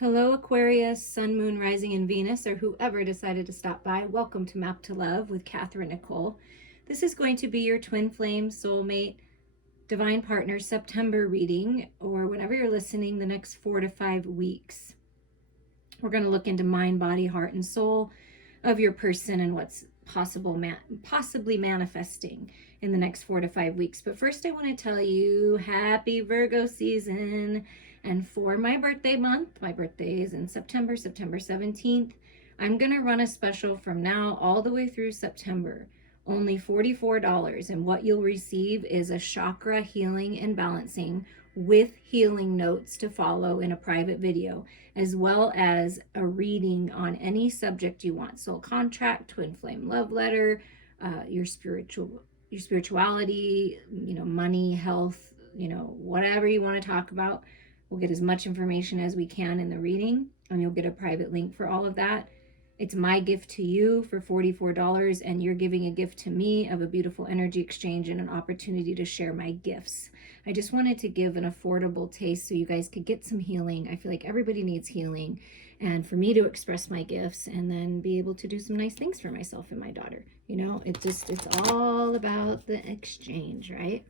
Hello, Aquarius, Sun, Moon, Rising, and Venus, or whoever decided to stop by. Welcome to Map to Love with Catherine Nicole. This is going to be your twin flame, soulmate, divine partner September reading, or whenever you're listening, the next 4 to 5 weeks. We're going to look into mind, body, heart, and soul of your person and what's possibly manifesting in the next 4 to 5 weeks. But first, I want to tell you happy Virgo season. And for my birthday month, my birthday is in September 17th, I'm going to run a special from now all the way through September. Only $44. And what you'll receive is a chakra healing and balancing with healing notes to follow in a private video, as well as a reading on any subject you want. Soul contract, twin flame love letter, your spirituality, money, health, whatever you want to talk about. We'll get as much information as we can in the reading, and you'll get a private link for all of that. It's my gift to you for $44, and you're giving a gift to me of a beautiful energy exchange and an opportunity to share my gifts. I just wanted to give an affordable taste so you guys could get some healing. I feel like everybody needs healing, and for me to express my gifts and then be able to do some nice things for myself and my daughter. It's all about the exchange, right?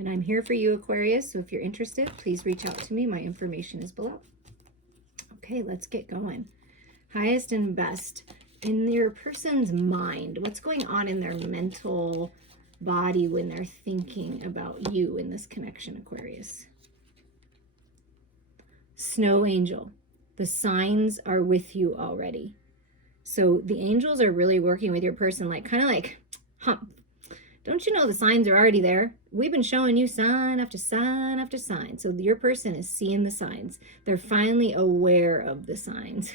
And I'm here for you, Aquarius. So if you're interested, please reach out to me. My information is below. Okay, let's get going. Highest and best in your person's mind. What's going on in their mental body when they're thinking about you in this connection, Aquarius? Snow angel. The signs are with you already. So the angels are really working with your person, kind of like, don't you know the signs are already there? We've been showing you sign after sign after sign. So your person is seeing the signs. They're finally aware of the signs.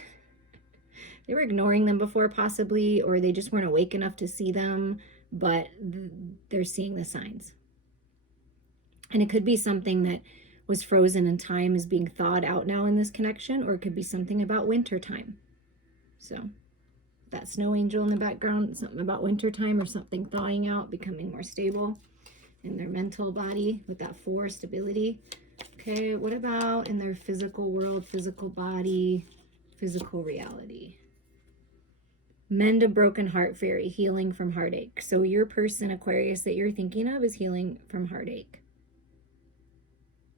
They were ignoring them before possibly, or they just weren't awake enough to see them, but they're seeing the signs. And it could be something that was frozen in time is being thawed out now in this connection, or it could be something about winter time. So that snow angel in the background, something about winter time or something thawing out, becoming more stable in their mental body with that 4 stability. Okay, what about in their physical world, physical body, physical reality? Mend a broken heart fairy, healing from heartache. So your person, Aquarius, that you're thinking of is healing from heartache.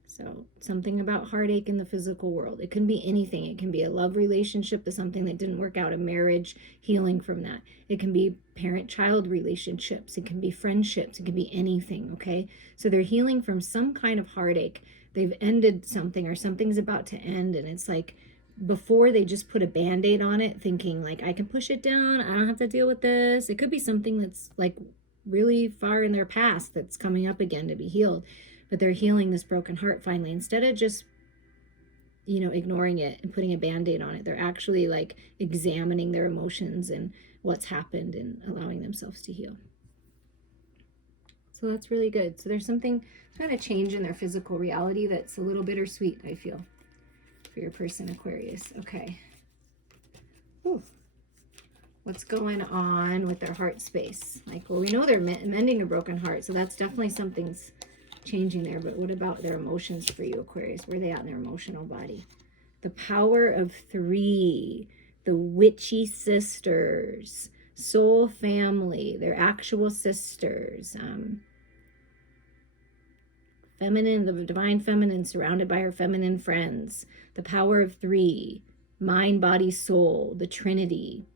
So something about heartache in the physical world. It can be anything. It can be a love relationship to something that didn't work out, a marriage, healing from that. It can be parent-child relationships. It can be friendships. It can be anything, okay? So they're healing from some kind of heartache. They've ended something or something's about to end, and it's like before they just put a Band-Aid on it thinking like, I can push it down. I don't have to deal with this. It could be something that's like really far in their past that's coming up again to be healed. But they're healing this broken heart finally. Instead of just, ignoring it and putting a Band-Aid on it, they're actually like examining their emotions and what's happened and allowing themselves to heal. So that's really good. So there's something kind of change in their physical reality that's a little bittersweet, I feel, for your person, Aquarius. Okay. Ooh. What's going on with their heart space? We know they're mending a broken heart, so that's definitely something's changing there. But what about their emotions for you, Aquarius? Where are they at in their emotional body? The power of 3, the witchy sisters, soul family, their actual sisters, feminine, the divine feminine surrounded by her feminine friends, the power of 3, mind, body, soul, the Trinity.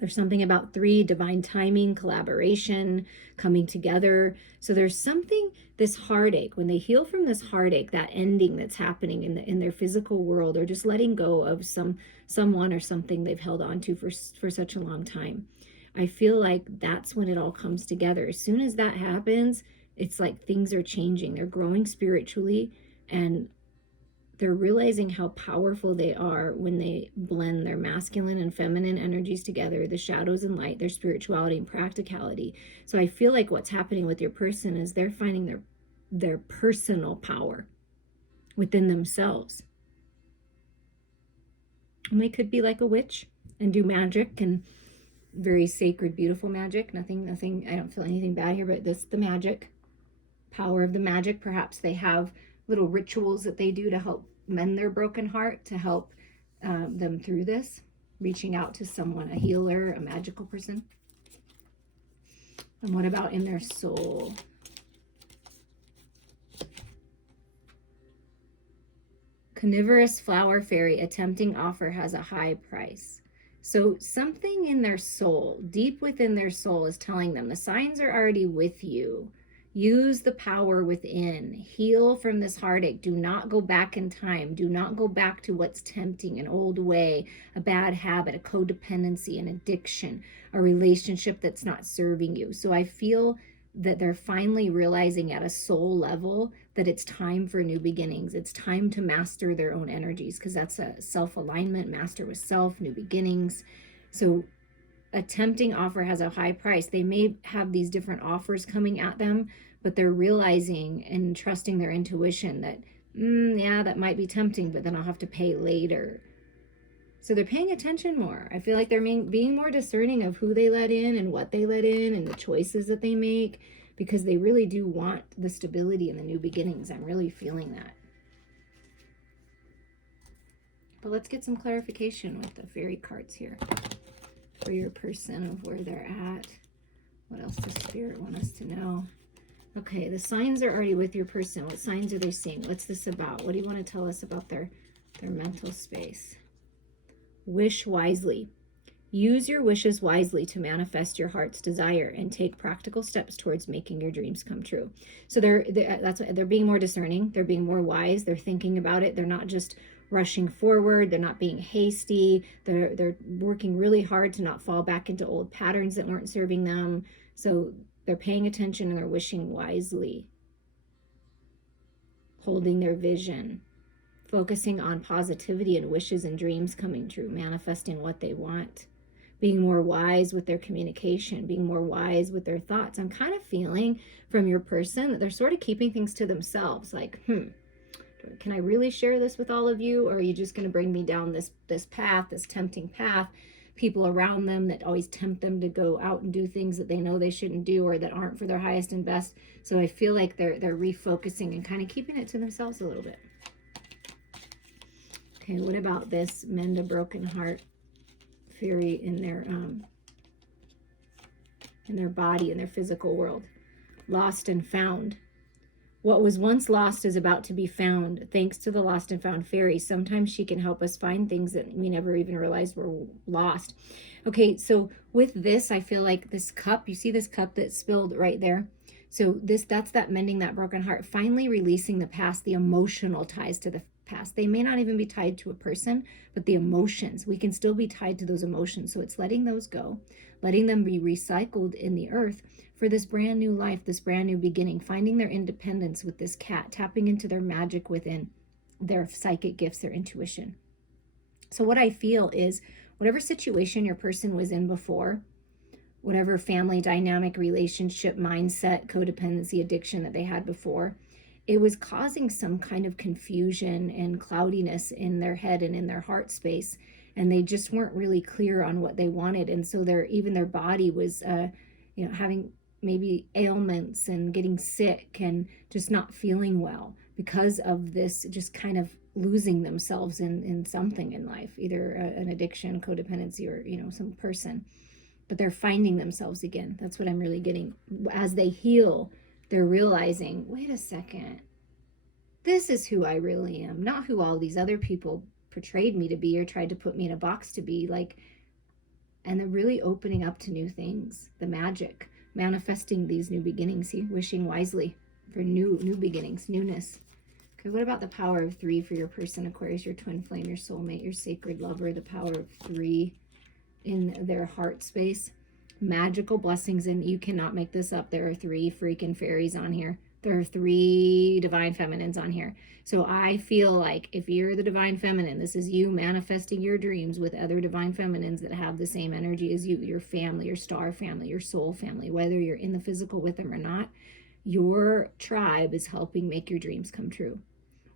There's something about 3, divine timing, collaboration, coming together. So there's something, this heartache, when they heal from this heartache, that ending that's happening in their physical world, or just letting go of someone or something they've held on to for such a long time. I feel like that's when it all comes together. As soon as that happens, it's like things are changing. They're growing spiritually, and they're realizing how powerful they are when they blend their masculine and feminine energies together, the shadows and light, their spirituality and practicality. So I feel like what's happening with your person is they're finding their personal power within themselves. And they could be like a witch and do magic, and very sacred, beautiful magic. Nothing, I don't feel anything bad here, but this, the magic, power of the magic. Perhaps they have little rituals that they do to help mend their broken heart, to help them through this, reaching out to someone, a healer, a magical person. And what about in their soul? Carnivorous flower fairy, a tempting offer has a high price. So something in their soul, deep within their soul, is telling them the signs are already with you. Use the power within. Heal from this heartache. Do not go back in time. Do not go back to what's tempting, an old way, a bad habit, a codependency, an addiction, a relationship that's not serving you. So I feel that they're finally realizing at a soul level that it's time for new beginnings. It's time to master their own energies, because that's a self-alignment, master with self, new beginnings. So a tempting offer has a high price. They may have these different offers coming at them, but they're realizing and trusting their intuition that, yeah, that might be tempting, but then I'll have to pay later. So they're paying attention more. I feel like they're being more discerning of who they let in and what they let in and the choices that they make, because they really do want the stability and the new beginnings. I'm really feeling that. But let's get some clarification with the fairy cards here for your person, of where they're at. What else does Spirit want us to know? Okay, the signs are already with your person. What signs are they seeing? What's this about? What do you want to tell us about their mental space? Wish wisely. Use your wishes wisely to manifest your heart's desire and take practical steps towards making your dreams come true. So they're being more discerning. They're being more wise. They're thinking about it. They're not just rushing forward. They're not being hasty. They're working really hard to not fall back into old patterns that weren't serving them. So they're paying attention and they're wishing wisely, holding their vision, focusing on positivity and wishes and dreams coming true, manifesting what they want, being more wise with their communication, being more wise with their thoughts. I'm kind of feeling from your person that they're sort of keeping things to themselves, like, can I really share this with all of you, or are you just going to bring me down this path, this tempting path? People around them that always tempt them to go out and do things that they know they shouldn't do, or that aren't for their highest and best. So I feel like they're refocusing and kind of keeping it to themselves a little bit. Okay, what about this mend a broken heart fairy in their body, in their physical world? Lost and found. What was once lost is about to be found. Thanks to the lost and found fairy, sometimes she can help us find things that we never even realized were lost. Okay, so with this, I feel like this cup, you see this cup that spilled right there? So that's that mending that broken heart, finally releasing the past, the emotional ties to the past. They may not even be tied to a person, but the emotions, we can still be tied to those emotions. So it's letting those go, letting them be recycled in the earth for this brand new life, this brand new beginning, finding their independence with this cat, tapping into their magic within, their psychic gifts, their intuition. So what I feel is whatever situation your person was in before, whatever family dynamic, relationship, mindset, codependency, addiction that they had before, it was causing some kind of confusion and cloudiness in their head and in their heart space. And they just weren't really clear on what they wanted. And so even their body was, having maybe ailments and getting sick and just not feeling well because of this, just kind of losing themselves in something in life, either an addiction, codependency, or, some person. But they're finding themselves again. That's what I'm really getting. As they heal, they're realizing, wait a second, this is who I really am, not who all these other people portrayed me to be or tried to put me in a box to be. And they're really opening up to new things, the magic, manifesting these new beginnings, wishing wisely for new beginnings, newness. Okay, what about the power of 3 for your person, Aquarius, your twin flame, your soulmate, your sacred lover, the power of 3 in their heart space? Magical blessings, and you cannot make this up. There are 3 freaking fairies on here. There are 3 divine feminines on here. So I feel like if you're the divine feminine, this is you manifesting your dreams with other divine feminines that have the same energy as you, your family, your star family, your soul family, whether you're in the physical with them or not. Your tribe is helping make your dreams come true.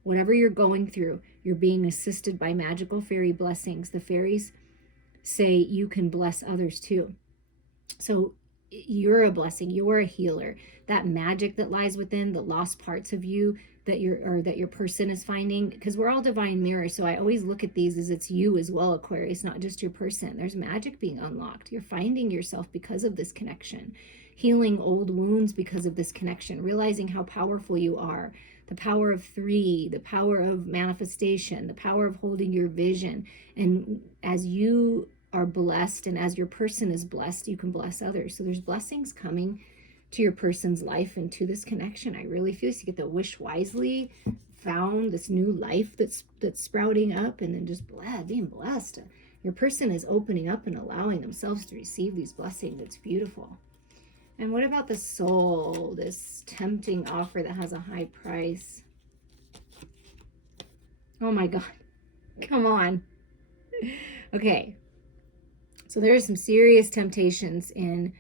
Whatever you're going through, you're being assisted by magical fairy blessings. The fairies say you can bless others too. So you're a blessing. You're a healer. That magic that lies within the lost parts of you that your person is finding, because we're all divine mirrors. So I always look at these as it's you as well, Aquarius, not just your person. There's magic being unlocked. You're finding yourself because of this connection, healing old wounds because of this connection, realizing how powerful you are, the power of 3, the power of manifestation, the power of holding your vision. And as you are blessed and as your person is blessed, you can bless others. So there's blessings coming to your person's life and to this connection. I really feel so you get to wish wisely, found this new life that's sprouting up, and then just being blessed. Your person is opening up and allowing themselves to receive these blessings. It's beautiful. And what about the soul, this tempting offer that has a high price? Oh my God, come on. Okay, so there are some serious temptations in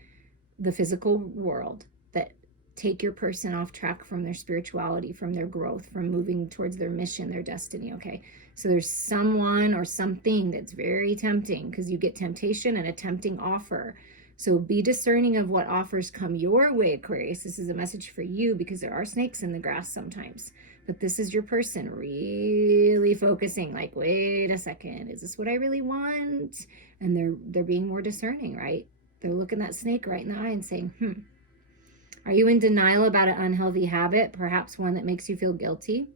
the physical world that take your person off track from their spirituality, from their growth, from moving towards their mission, their destiny. Okay, so there's someone or something that's very tempting, because you get temptation and a tempting offer. So be discerning of what offers come your way, Aquarius. This is a message for you, because there are snakes in the grass sometimes. But this is your person really focusing, like, wait a second, is this what I really want? And they're being more discerning, right? They're looking that snake right in the eye and saying, are you in denial about an unhealthy habit, perhaps one that makes you feel guilty?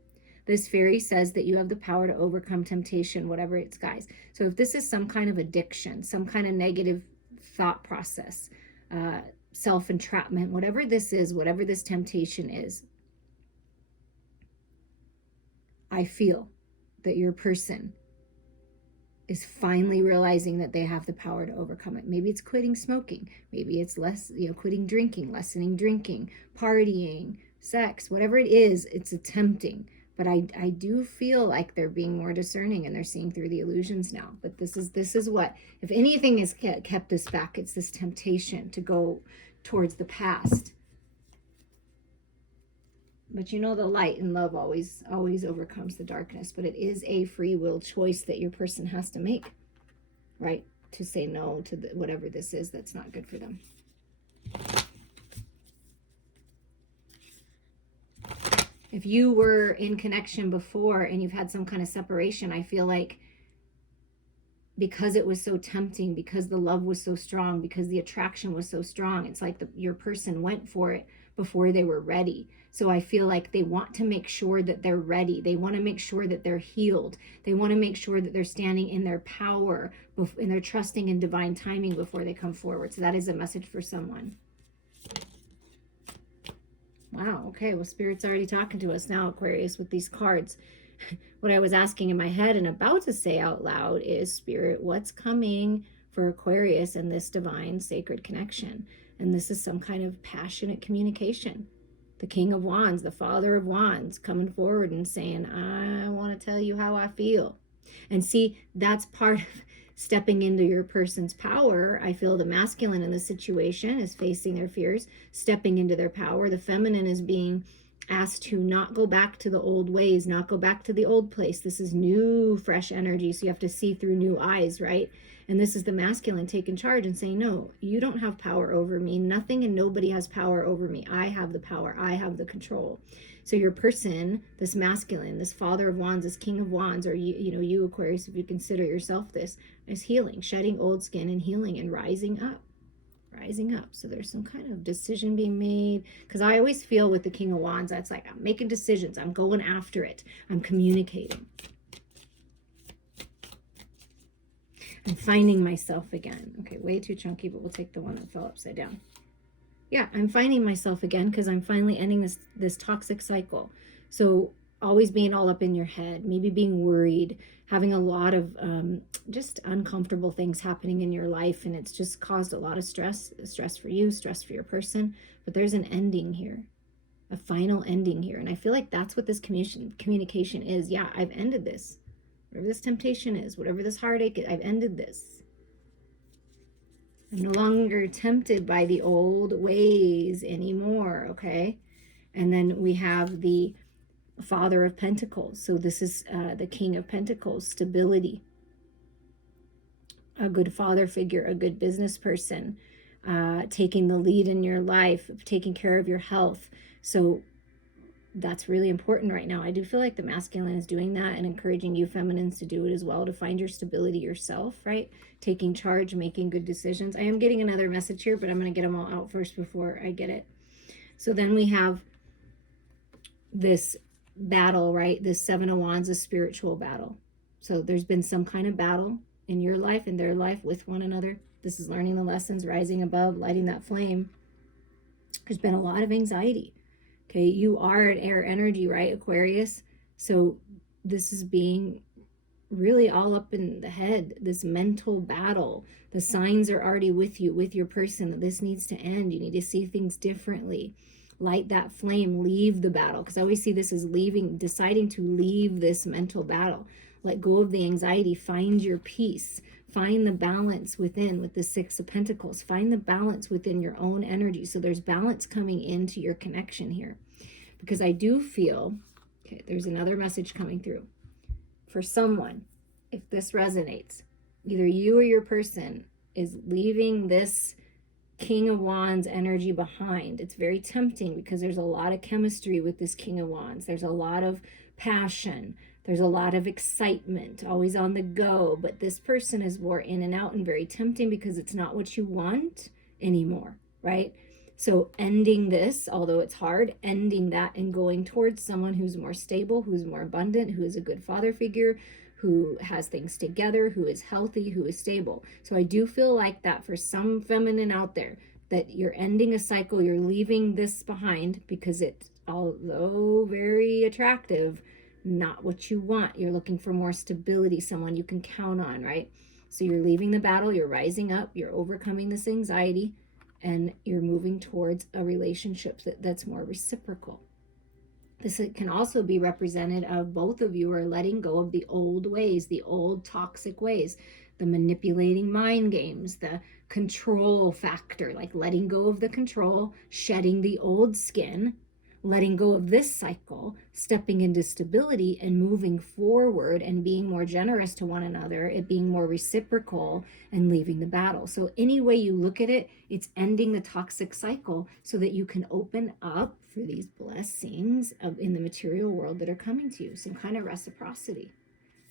This fairy says that you have the power to overcome temptation, whatever it's, guys. So if this is some kind of addiction, some kind of negative thought process, self-entrapment, whatever this is, whatever this temptation is, I feel that your person is finally realizing that they have the power to overcome it. Maybe it's quitting smoking. Maybe it's quitting drinking, lessening drinking, partying, sex, whatever it is, it's attempting. But I do feel like they're being more discerning and they're seeing through the illusions now. But this is what, if anything has kept this back, it's this temptation to go towards the past. But the light and love always overcomes the darkness. But it is a free will choice that your person has to make, right? To say no to whatever this is that's not good for them. If you were in connection before and you've had some kind of separation, I feel like because it was so tempting, because the love was so strong, because the attraction was so strong, it's like your person went for it before they were ready. So I feel like they want to make sure that they're ready. They want to make sure that they're healed. They want to make sure that they're standing in their power and they're trusting in divine timing before they come forward. So that is a message for someone. Wow, okay, well, Spirit's already talking to us now, Aquarius, with these cards. What I was asking in my head and about to say out loud is, Spirit, what's coming for Aquarius and this divine sacred connection? And this is some kind of passionate communication. The King of Wands, the Father of Wands, coming forward and saying, I want to tell you how I feel. And see, that's part of stepping into your person's power. I feel the masculine in the situation is facing their fears, stepping into their power. The feminine is being asked to not go back to the old ways, not go back to the old place. This is new, fresh energy. So you have to see through new eyes, right? And this is the masculine taking charge and saying, no, you don't have power over me. Nothing and nobody has power over me. I have the power. I have the control. So your person, this masculine, this Father of Wands, this King of Wands, or you Aquarius, if you consider yourself this, is healing, shedding old skin and healing and rising up. So there's some kind of decision being made, because I always feel with the King of Wands, that's like, I'm making decisions. I'm going after it. I'm communicating. I'm finding myself again. Okay, way too chunky, but we'll take the one that fell upside down. Yeah, I'm finding myself again because I'm finally ending this toxic cycle. So always being all up in your head, maybe being worried, having a lot of just uncomfortable things happening in your life, and it's just caused a lot of stress for you, stress for your person. But there's an ending here, a final ending here. And I feel like that's what this communication is. Yeah, I've ended this. Whatever this temptation is, whatever this heartache is, I've ended this. I'm no longer tempted by the old ways anymore, okay? And then we have the Father of Pentacles. So this is the King of Pentacles, stability. A good father figure, a good business person, taking the lead in your life, taking care of your health. So that's really important right now. I do feel like the masculine is doing that and encouraging you feminines to do it as well, to find your stability yourself, right? Taking charge, making good decisions. I am getting another message here, but I'm going to get them all out first before I get it. So then we have this battle, right? This Seven of Wands, a spiritual battle. So there's been some kind of battle in your life, in their life, with one another. This is learning the lessons, rising above, lighting that flame. There's been a lot of anxiety. Okay, you are an air energy, right, Aquarius? So this is being really all up in the head, this mental battle. The signs are already with you, with your person. This needs to end. You need to see things differently. Light that flame, leave the battle. Because I always see this as leaving, deciding to leave this mental battle. Let go of the anxiety, find your peace. Find the balance within with the Six of Pentacles. Find the balance within your own energy. So there's balance coming into your connection here. Because I do feel, okay, there's another message coming through. For someone, if this resonates, either you or your person is leaving this King of Wands energy behind. It's very tempting because there's a lot of chemistry with this King of Wands. There's a lot of passion. There's a lot of excitement, always on the go. But this person is more in and out and very tempting because it's not what you want anymore, right? So ending this, although it's hard, ending that and going towards someone who's more stable, who's more abundant, who is a good father figure, who has things together, who is healthy, who is stable. So I do feel like that for some feminine out there, that you're ending a cycle, you're leaving this behind because it's, although very attractive, not what you want. You're looking for more stability, someone you can count on, right? So you're leaving the battle, you're rising up, you're overcoming this anxiety, and you're moving towards a relationship that's more reciprocal. This can also be represented of both of you are letting go of the old ways, the old toxic ways, the manipulating mind games, the control factor, like letting go of the control, shedding the old skin, letting go of this cycle, stepping into stability and moving forward and being more generous to one another, it being more reciprocal and leaving the battle. So any way you look at it, it's ending the toxic cycle so that you can open up for these blessings in the material world that are coming to you. Some kind of reciprocity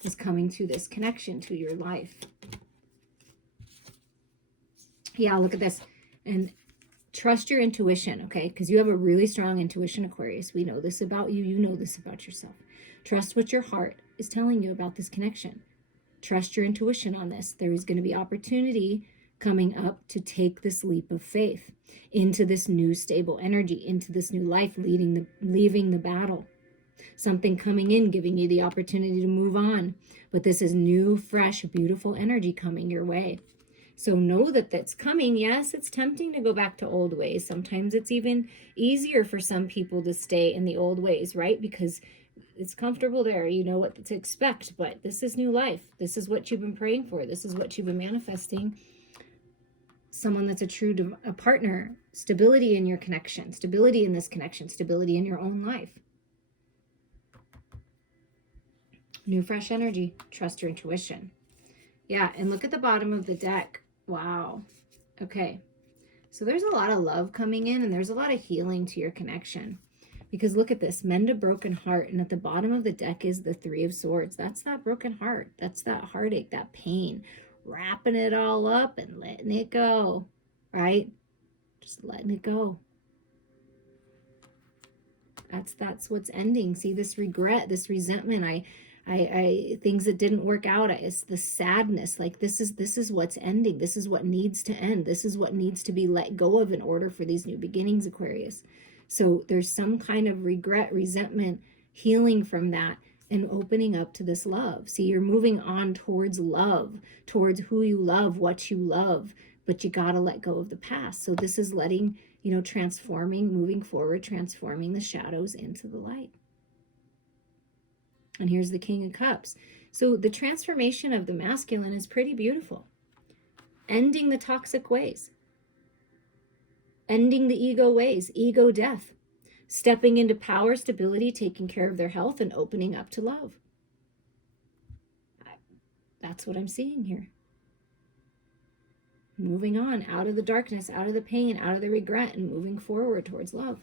is coming to this connection to your life. Yeah, look at this. And trust your intuition, okay? Because you have a really strong intuition, Aquarius. We know this about you. You know this about yourself. Trust what your heart is telling you about this connection. Trust your intuition on this. There is going to be opportunity coming up to take this leap of faith into this new stable energy, into this new life, leaving the battle. Something coming in, giving you the opportunity to move on. But this is new, fresh, beautiful energy coming your way. So know that that's coming. Yes, it's tempting to go back to old ways. Sometimes it's even easier for some people to stay in the old ways, right? Because it's comfortable there. You know what to expect, but this is new life. This is what you've been praying for. This is what you've been manifesting. Someone that's a partner, stability in your connection, stability in this connection, stability in your own life. New, fresh energy. Trust your intuition. Yeah, and look at the bottom of the deck. Wow. Okay. So there's a lot of love coming in and there's a lot of healing to your connection. Because look at this, mend a broken heart. And at the bottom of the deck is the Three of Swords. That's that broken heart. That's that heartache, that pain. Wrapping it all up and letting it go, right? Just letting it go. That's what's ending. See, this regret, this resentment, I things that didn't work out. It's the sadness. Like this is what's ending. This is what needs to end. This is what needs to be let go of in order for these new beginnings, Aquarius. So there's some kind of regret, resentment, healing from that and opening up to this love. See, you're moving on towards love, towards who you love, what you love, but you got to let go of the past. So this is letting, transforming, moving forward, transforming the shadows into the light. And here's the King of Cups. So the transformation of the masculine is pretty beautiful. Ending the toxic ways. Ending the ego ways, ego death. Stepping into power, stability, taking care of their health, and opening up to love. That's what I'm seeing here. moving on out of the darkness, out of the pain, out of the regret, and moving forward towards love.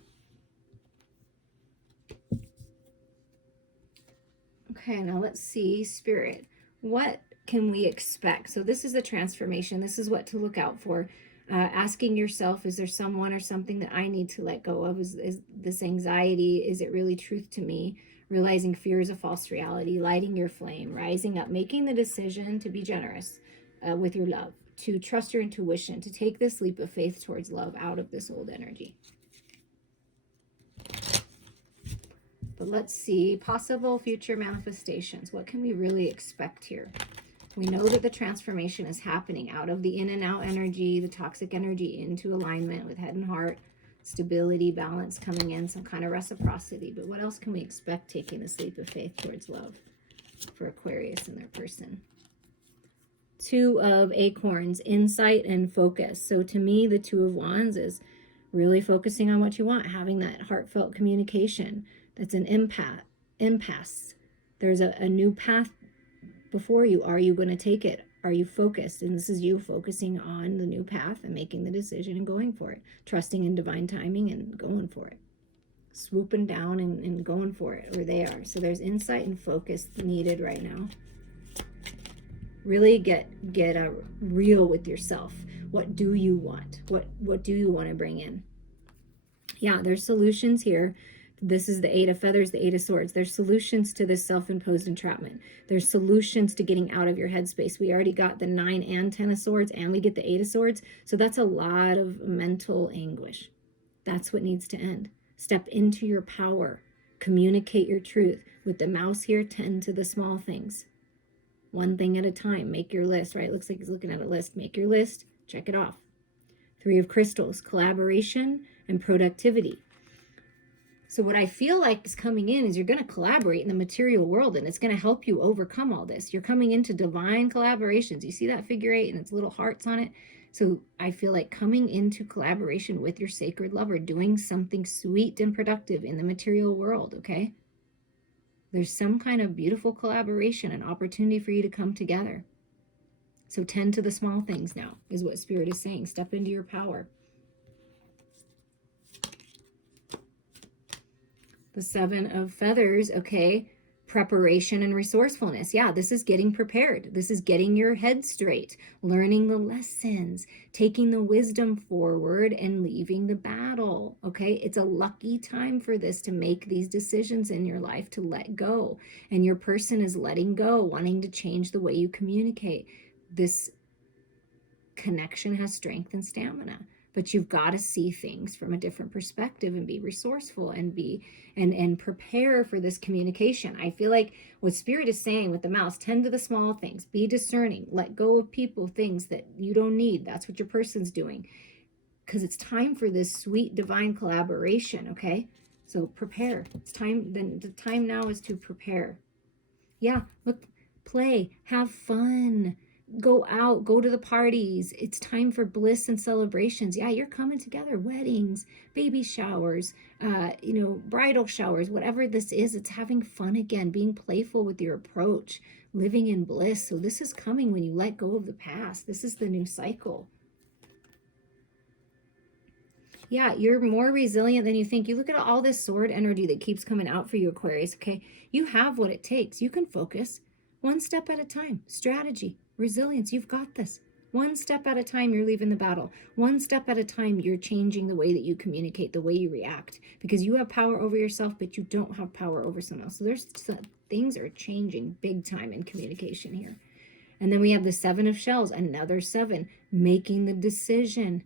Okay, now let's see, Spirit. What can we expect? So this is the transformation. This is what to look out for. Asking yourself, is there someone or something that I need to let go of? Is this anxiety, is it really truth to me? Realizing fear is a false reality, lighting your flame, rising up, making the decision to be generous with your love, to trust your intuition, to take this leap of faith towards love out of this old energy. But let's see, possible future manifestations. What can we really expect here? We know that the transformation is happening out of the in and out energy, the toxic energy, into alignment with head and heart, stability, balance coming in, some kind of reciprocity. But what else can we expect taking this leap of faith towards love for Aquarius and their person? Two of Acorns, insight and focus. So to me, the Two of Wands is really focusing on what you want, having that heartfelt communication. That's an impasse. There's a new path before you. Are you going to take it? Are you focused? And this is you focusing on the new path and making the decision and going for it. Trusting in divine timing and going for it. Swooping down and going for it, or they are. So there's insight and focus needed right now. Really get real with yourself. What do you want? What do you want to bring in? Yeah, there's solutions here. This is the Eight of Feathers, the Eight of Swords. There's solutions to this self-imposed entrapment. There's solutions to getting out of your headspace. We already got the 9 and 10 of Swords, and we get the 8 of Swords. So that's a lot of mental anguish. That's what needs to end. Step into your power. Communicate your truth. With the mouse here, tend to the small things. One thing at a time. Make your list, right? Looks like he's looking at a list. Make your list. Check it off. 3 of Crystals, collaboration and productivity. So what I feel like is coming in is you're going to collaborate in the material world, and it's going to help you overcome all this. You're coming into divine collaborations. You see that figure 8 and its little hearts on it? So I feel like coming into collaboration with your sacred lover, doing something sweet and productive in the material world, okay? There's some kind of beautiful collaboration, an opportunity for you to come together. So tend to the small things now, is what Spirit is saying. Step into your power. The 7 of Feathers, okay, preparation and resourcefulness. Yeah, this is getting prepared. This is getting your head straight, learning the lessons, taking the wisdom forward and leaving the battle, okay? It's a lucky time for this, to make these decisions in your life, to let go. And your person is letting go, wanting to change the way you communicate. This connection has strength and stamina. But you've got to see things from a different perspective and be resourceful and and prepare for this communication. I feel like what Spirit is saying with the mouse, tend to the small things, be discerning, let go of people, things that you don't need. That's what your person's doing, because it's time for this sweet divine collaboration, okay? So prepare. It's time. Then the time now is to prepare. Yeah, look, play, have fun. Go out, go to the parties. It's time for bliss and celebrations. Yeah, you're coming together. Weddings, baby showers, bridal showers, whatever this is, it's having fun again, being playful with your approach, living in bliss. So this is coming when you let go of the past. This is the new cycle. Yeah, you're more resilient than you think. You look at all this sword energy that keeps coming out for you, Aquarius, okay? You have what it takes. You can focus one step at a time. Strategy, resilience, you've got this. One step at a time, you're leaving the battle. One step at a time, you're changing the way that you communicate, the way you react, because you have power over yourself, but you don't have power over someone else. So things are changing big time in communication here. And then we have the 7 of Shells, another 7, making the decision,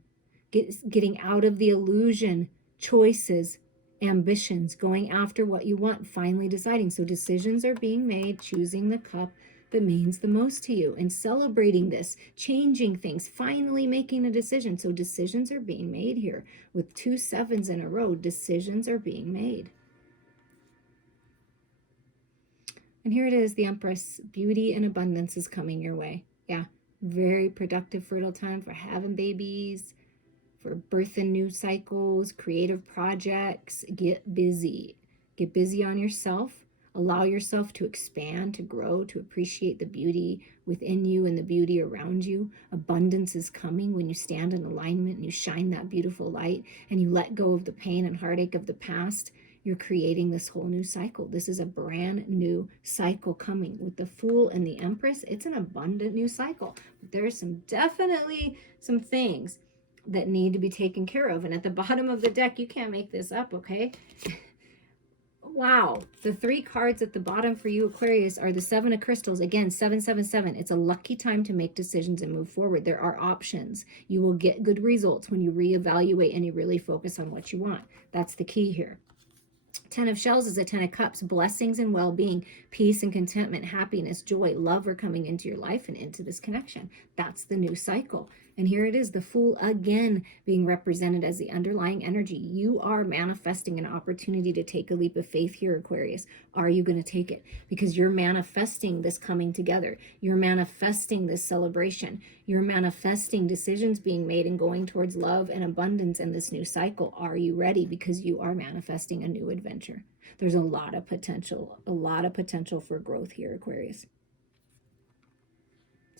getting out of the illusion, choices, ambitions, going after what you want, finally deciding. So decisions are being made, choosing the cup that means the most to you, and celebrating this, changing things, finally making a decision. So decisions are being made here. With 2 7s in a row, decisions are being made. And here it is, the Empress. Beauty and abundance is coming your way. Yeah, very productive, fertile time for having babies, for birthing new cycles, creative projects. Get busy. Get busy on yourself. Allow yourself to expand, to grow, to appreciate the beauty within you and the beauty around you. Abundance is coming when you stand in alignment and you shine that beautiful light and you let go of the pain and heartache of the past. You're creating this whole new cycle. This is a brand new cycle coming. With the Fool and the Empress, it's an abundant new cycle. But there's definitely some things that need to be taken care of. And at the bottom of the deck, you can't make this up, okay? Wow. The 3 cards at the bottom for you, Aquarius, are the 7 of crystals. Again, 777. It's a lucky time to make decisions and move forward. There are options. You will get good results when you reevaluate and you really focus on what you want. That's the key here. 10 of Shells is a 10 of Cups. Blessings and well-being, peace and contentment, happiness, joy, love are coming into your life and into this connection. That's the new cycle. And here it is, the Fool again being represented as the underlying energy. You are manifesting an opportunity to take a leap of faith here, Aquarius. Are you going to take it? Because you're manifesting this coming together. You're manifesting this celebration. You're manifesting decisions being made and going towards love and abundance in this new cycle. Are you ready? Because you are manifesting a new adventure. There's a lot of potential for growth here, Aquarius.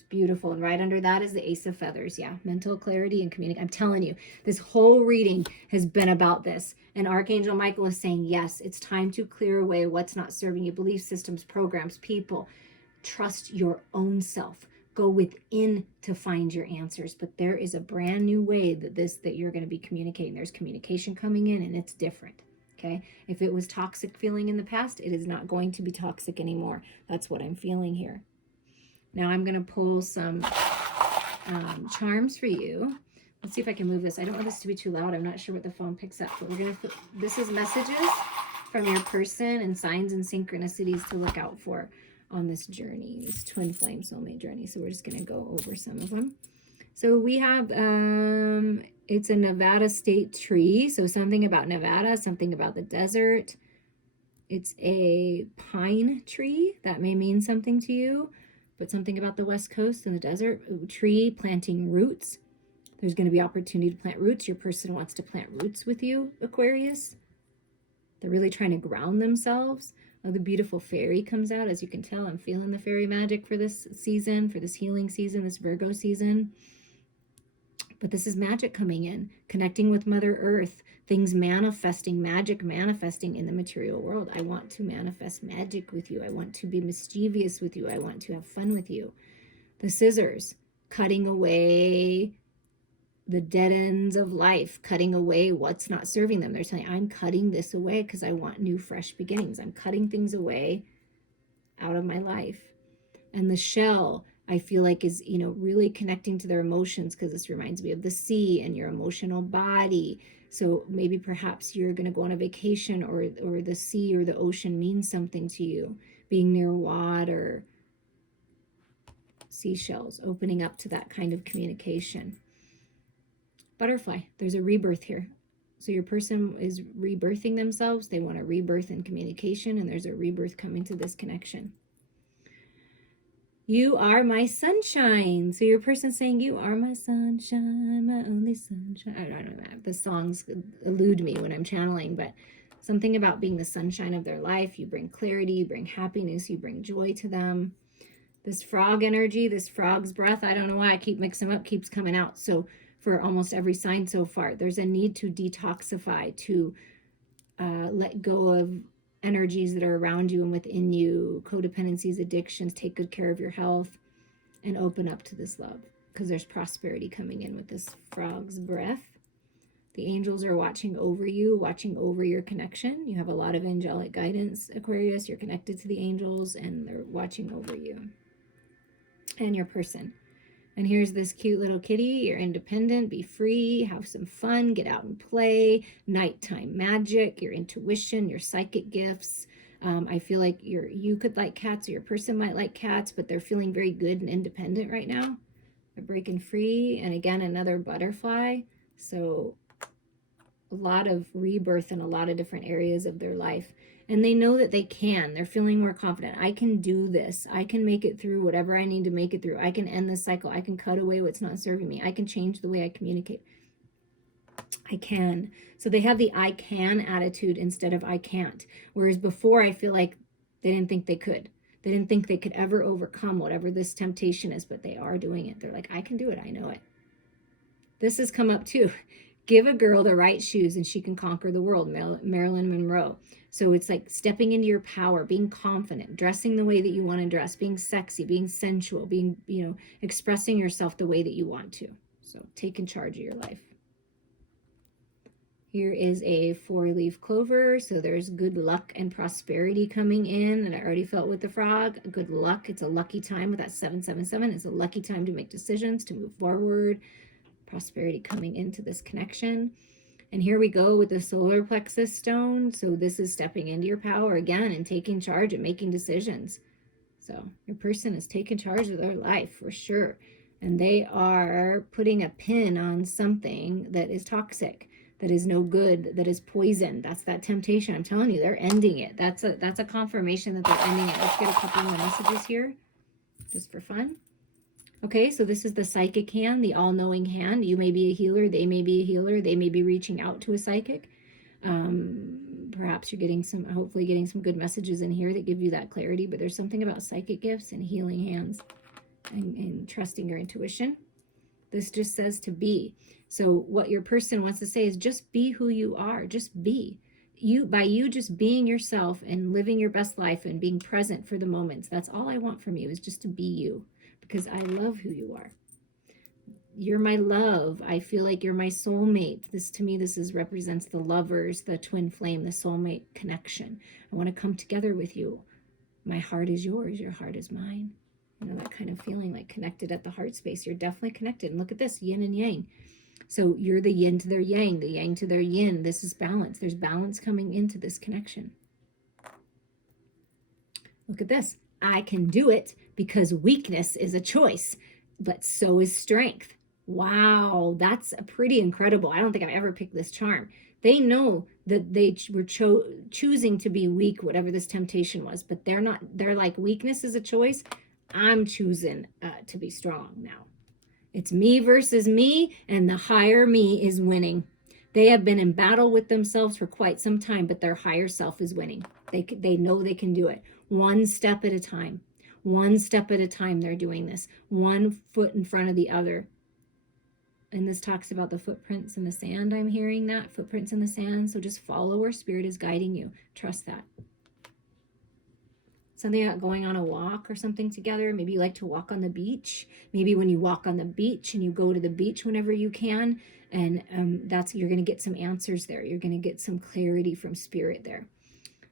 Beautiful. And right under that is the Ace of Feathers. Yeah, mental clarity and communication. I'm telling you, this whole reading has been about this. And Archangel Michael is saying, yes, it's time to clear away what's not serving you. Belief systems, programs, people. Trust your own self. Go within to find your answers. But there is a brand new way that you're going to be communicating. There's communication coming in and it's different. Okay. If it was toxic feeling in the past, it is not going to be toxic anymore. That's what I'm feeling here. Now I'm going to pull some charms for you. Let's see if I can move this. I don't want this to be too loud. I'm not sure what the phone picks up, but we're going to put, this is messages from your person and signs and synchronicities to look out for on this journey, this twin flame soulmate journey. So we're just going to go over some of them. So we have, it's a Nevada state tree. So something about Nevada, something about the desert. It's a pine tree. That may mean something to you. But something about the West Coast and the desert, tree planting roots. There's going to be opportunity to plant roots. Your person wants to plant roots with you, Aquarius. They're really trying to ground themselves. Oh, the beautiful fairy comes out. As you can tell, I'm feeling the fairy magic for this season, for this healing season, this Virgo season. But this is magic coming in, connecting with Mother Earth, things manifesting, magic manifesting in the material world. I want to manifest magic with you. I want to be mischievous with you. I want to have fun with you. The scissors, cutting away the dead ends of life, cutting away what's not serving them. They're saying, I'm cutting this away because I want new, fresh beginnings. I'm cutting things away out of my life. And the shell, I feel like is, really connecting to their emotions, because this reminds me of the sea and your emotional body. So maybe perhaps you're going to go on a vacation, or the sea or the ocean means something to you. Being near water, seashells, opening up to that kind of communication. Butterfly, there's a rebirth here. So your person is rebirthing themselves. They want a rebirth in communication, and there's a rebirth coming to this connection. You are my sunshine. So your person's saying, you are my sunshine, my only sunshine. I don't know. The songs elude me when I'm channeling, but something about being the sunshine of their life. You bring clarity, you bring happiness, you bring joy to them. This frog energy, this frog's breath, I don't know why I keep mixing them up, keeps coming out. So for almost every sign so far, there's a need to detoxify, to let go of energies that are around you and within you, codependencies, addictions. Take good care of your health and open up to this love, because there's prosperity coming in with this frog's breath. The angels are watching over you, watching over your connection. You have a lot of angelic guidance, Aquarius. You're connected to the angels and they're watching over you and your person. And here's this cute little kitty. You're independent, be free, have some fun, get out and play, nighttime magic, your intuition, your psychic gifts. I feel like you could like cats, or your person might like cats, but they're feeling very good and independent right now. They're breaking free. And again, another butterfly. So a lot of rebirth in a lot of different areas of their life. And they know that they can. They're feeling more confident. I can do this. I can make it through whatever I need to make it through. I can end this cycle. I can cut away what's not serving me. I can change the way I communicate. I can. So they have the I can attitude instead of I can't. Whereas before, I feel like They didn't think they could. They didn't think they could ever overcome whatever this temptation is, but they are doing it. They're like, I can do it. I know it. This has come up too. Give a girl the right shoes and she can conquer the world. Marilyn Monroe. So it's like stepping into your power, being confident, dressing the way that you want to dress, being sexy, being sensual, being, expressing yourself the way that you want to. So taking charge of your life. Here is a 4-leaf clover. So there's good luck and prosperity coming in. And I already felt with the frog, good luck. It's a lucky time with that 777. It's a lucky time to make decisions, to move forward. Prosperity coming into this connection. And here we go with the solar plexus stone. So this is stepping into your power again and taking charge and making decisions. So your person is taking charge of their life for sure. And they are putting a pin on something that is toxic, that is no good, that is poison. That's that temptation. I'm telling you, they're ending it. That's a confirmation that they're ending it. Let's get a couple more messages here, just for fun. Okay, so this is the psychic hand, the all-knowing hand. You may be a healer. They may be a healer. They may be reaching out to a psychic. Perhaps you're getting hopefully getting some good messages in here that give you that clarity. But there's something about psychic gifts and healing hands and trusting your intuition. This just says to be. So what your person wants to say is just be who you are. Just be. By you just being yourself and living your best life and being present for the moments. That's all I want from you, is just to be you. Because I love who you are. You're my love. I feel like you're my soulmate. To me, this represents the lovers, the twin flame, the soulmate connection. I want to come together with you. My heart is yours. Your heart is mine. That kind of feeling, like connected at the heart space. You're definitely connected. And look at this, yin and yang. So you're the yin to their yang, the yang to their yin. This is balance. There's balance coming into this connection. Look at this. I can do it because weakness is a choice, but so is strength. Wow, that's pretty incredible. I don't think I've ever picked this charm. They know that they were choosing to be weak, whatever this temptation was, but they're not. They're like, weakness is a choice. I'm choosing to be strong now. It's me versus me, and the higher me is winning. They have been in battle with themselves for quite some time, but their higher self is winning. They know they can do it. One step at a time. One step at a time they're doing this. One foot in front of the other. And this talks about the footprints in the sand. I'm hearing that. Footprints in the sand. So just follow where spirit is guiding you. Trust that. Something about going on a walk or something together. Maybe you like to walk on the beach. Maybe when you walk on the beach and you go to the beach whenever you can. And you're going to get some answers there. You're going to get some clarity from spirit there.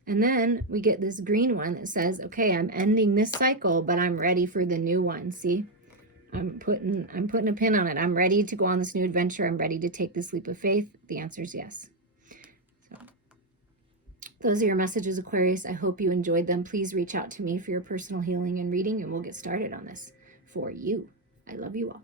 And then we get this green one that says, okay, I'm ending this cycle, but I'm ready for the new one. See, I'm putting a pin on it. I'm ready to go on this new adventure. I'm ready to take this leap of faith. The answer is yes. So those are your messages, Aquarius. I hope you enjoyed them. Please reach out to me for your personal healing and reading, and we'll get started on this for you. I love you all.